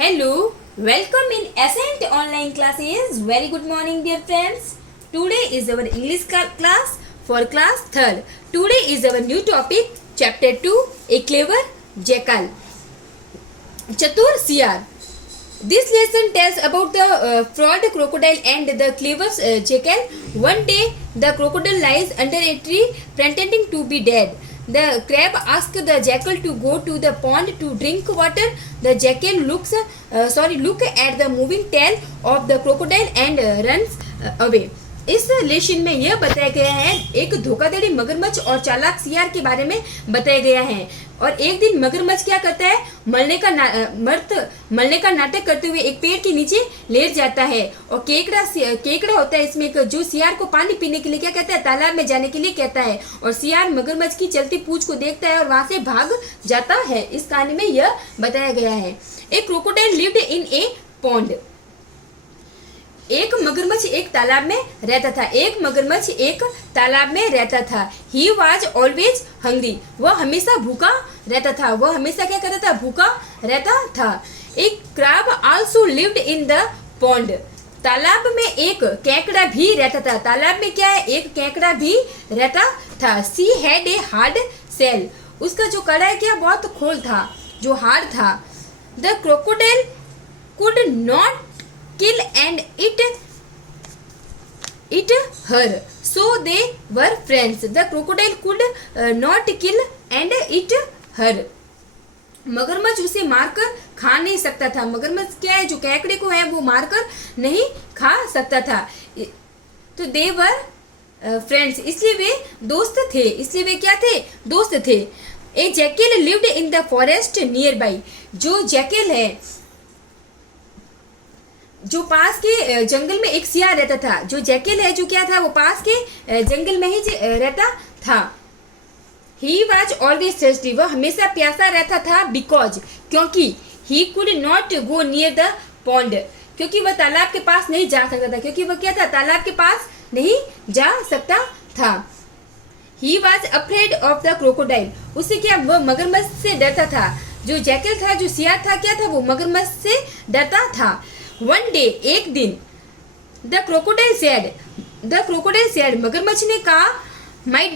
Hello, welcome in Ascent online classes. Very good morning, dear friends. Today is our English class for class 3rd. Today is our new topic, chapter 2, A Clever Jackal. Chatur Siar. This lesson tells about the fraud crocodile and the clever jackal. One day, the crocodile lies under a tree pretending to be dead. The crab asks the jackal to go to the pond to drink water. The jackal look at the moving tail of the crocodile and runs away. इस lesson में यह बताया गया है एक धोखाधड़ी मगरमच्छ और चालाक सियार के बारे में बताया गया है। और एक दिन मगरमच्छ क्या करता है, मरने का नाटक करते हुए एक पेड़ के नीचे लेट जाता है। और केकड़ा होता है इसमें जो सियार को पानी पीने के लिए क्या कहता है, तालाब में जाने के लिए कहता है। और सियार मगरमच्छ की चलती पूंछ को देखता है और वहां से भाग जाता है। इस कहानी में यह बताया गया है। एक crocodile lived in A pond. एक मगरमच्छ एक तालाब में रहता था। एक मगरमच्छ एक तालाब में रहता था। He was always hungry. वह हमेशा भूखा रहता था। वह हमेशा क्या करता था, भूखा रहता था। एक crab also lived in the pond. तालाब में एक केकड़ा भी रहता था। तालाब में क्या है, एक केकड़ा भी रहता था। She had a hard shell. उसका जो कड़ा है क्या, बहुत खोल था, जो हार्ड था। The crocodile could not kill and eat her, so they were friends. The crocodile could not kill and eat her. मगरमच्छ उसे मारकर खा नहीं सकता था। मगरमच्छ क्या है, जो केकड़े को है वो मारकर नहीं खा सकता था। तो they were friends, इसलिए वे दोस्त थे। इसलिए वे क्या थे, दोस्त थे। A jackal lived in the forest nearby. जो जैकल है, जो पास के जंगल में एक सियार रहता था। जो जैकल है, जो क्या था, वो पास के जंगल में ही रहता था। He was always thirsty. वह हमेशा प्यासा रहता था। बिकॉज, क्योंकि he could not go near the pond. क्योंकि वह तालाब के पास नहीं जा सकता था। क्योंकि वह क्या था, तालाब के पास नहीं जा सकता था। He was afraid of the crocodile. उससे क्या, वह मगरमच्छ से डरता था। जो जैकल था, जो सियार था, क्या था, वो मगरमच्छ से डरता था। वन डे, एक दिन, द क्रोकोडाइल सेड, मगरमच्छ ने कहा, माई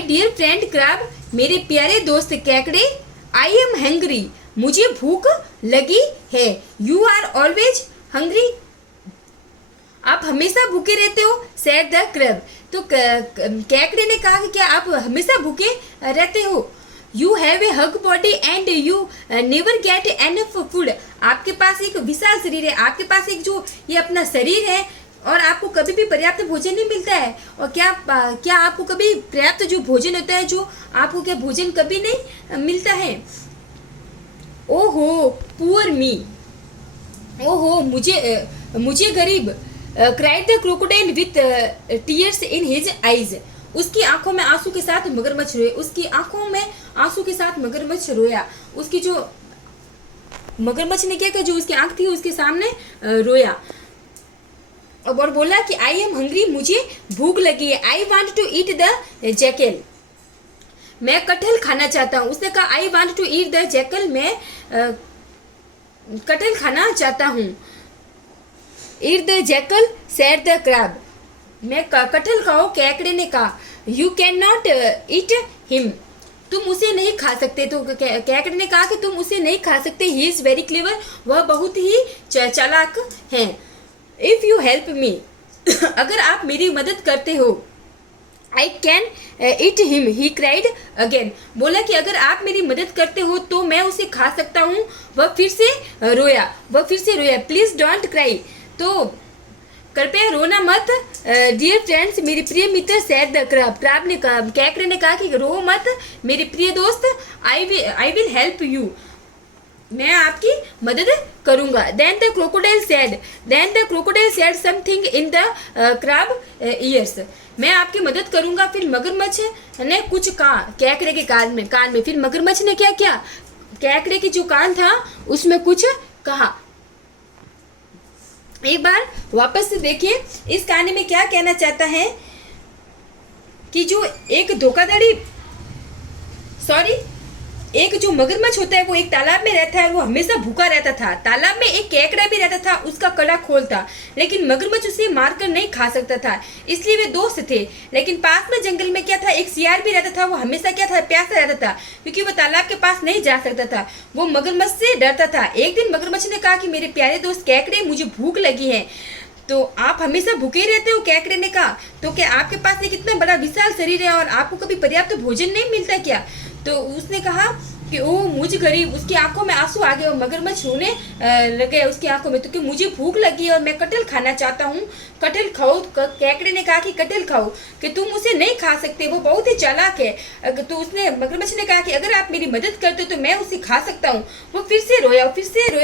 डियर फ्रेंड क्रैब, मेरे प्यारे दोस्त केकड़े, आई एम हंग्री, मुझे भूख लगी है। यू आर ऑलवेज हंग्री, आप हमेशा भूखे रहते हो। सेड द क्रैब, तो केकड़े ने कहा कि क्या आप हमेशा भूखे रहते हो। You have a hug body and you never get enough food. आपके पास एक विशाल शरीर है। आपके पास एक जो ये अपना शरीर है और आपको कभी भी पर्याप्त भोजन नहीं मिलता है। और क्या आपको कभी पर्याप्त जो भोजन होता है, जो आपको क्या भोजन कभी नहीं मिलता है। ओहो पुअर मी, ओहो मुझे गरीब। Cried the crocodile with tears in his eyes. उसकी आंखों में आंसू के साथ मगरमच्छ रोए। उसकी आंखों में आंसू के साथ मगरमच्छ रोया। उसकी जो मगरमच्छ ने क्या किया, जो उसकी आंख थी उसके सामने रोया और बोला कि आई एम हंग्री, मुझे भूख लगी है। I want to eat the jackal, मैं कटहल खाना चाहता हूँ। उसने कहा I want to eat the jackal, मैं कटहल खाना चाहता हूँ। Eat the jackal said the crab, मैं कटहल खाओ, केकड़े ने कहा। You can not eat him, तुम उसे नहीं खा सकते। तो केकड़े ने कहा कि तुम उसे नहीं खा सकते। ही इज वेरी क्लेवर, वह बहुत ही चालाक हैं। इफ यू हेल्प मी, अगर आप मेरी मदद करते हो। I can eat him, he cried again, बोला कि अगर आप मेरी मदद करते हो तो मैं उसे खा सकता हूँ। वह फिर से रोया। प्लीज डोंट क्राई, तो कृपया रोना मत। डियर फ्रेंड्स, मेरे प्रिय मित्र, सेड द क्रैब ने कहा, केकड़े ने कहा कि रो मत मेरे प्रिय दोस्त। आई विल हेल्प यू, मैं आपकी मदद करूंगा। Then the crocodile said something in the crab ears, मैं आपकी मदद करूंगा। फिर मगरमच्छ ने कुछ कहा केकड़े के कान में। फिर मगरमच्छ ने क्या किया, केकड़े की जो कान था उसमें कुछ कहा। एक बार वापस से देखिए इस कहानी में क्या कहना चाहता है कि जो एक धोखाधड़ी एक जो मगरमच्छ होता है वो एक तालाब में रहता है, वो हमेशा भूखा रहता था। तालाब में एक केकड़ा भी रहता था, उसका कड़ा खोल था, लेकिन मगरमच्छ उसे मारकर नहीं खा सकता था, इसलिए वे दोस्त थे। लेकिन पास में जंगल में क्या था, एक सियार भी रहता था, वो हमेशा क्या था, प्यासा रहता था, क्योंकि वो तालाब के पास नहीं जा सकता था, वो मगरमच्छ से डरता था। एक दिन मगरमच्छ ने कहा कि मेरे प्यारे दोस्त केकड़े, मुझे भूख लगी है। तो आप हमेशा भूखे रहते हो, केकड़े ने कहा। तो क्या आपके पास एक इतना बड़ा विशाल शरीर है और आपको कभी पर्याप्त भोजन नहीं मिलता क्या? तो उसने कहा कि ओ मुझ गरीब, उसकी आंखों में आंसू आ गए और मगरमच्छ रोने लगे उसकी आंखों में, तो कि मुझे भूख लगी है और मैं कटहल खाना चाहता हूँ, कटहल खाओ। केकड़े ने कहा कि कटहल खाओ, कि तुम उसे नहीं खा सकते, वो बहुत ही चालाक है। तो उसने मगरमच्छ ने कहा कि अगर आप मेरी मदद करते हो तो मैं उसे खा सकता हूँ। वो फिर से रोया,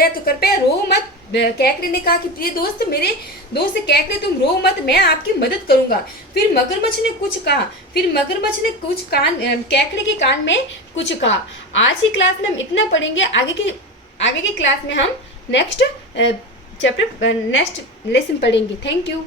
तो कृपया रो मत। केकड़े ने कहा कि प्रिय दोस्त, मेरे दोस्त केकड़े, तुम रो मत, मैं आपकी मदद करूंगा। फिर मगरमच्छ ने कुछ कहा, केकड़े के कान में कुछ कहा। आज की क्लास में हम इतना पढ़ेंगे, आगे की क्लास में हम नेक्स्ट लेसन पढ़ेंगे। Thank you.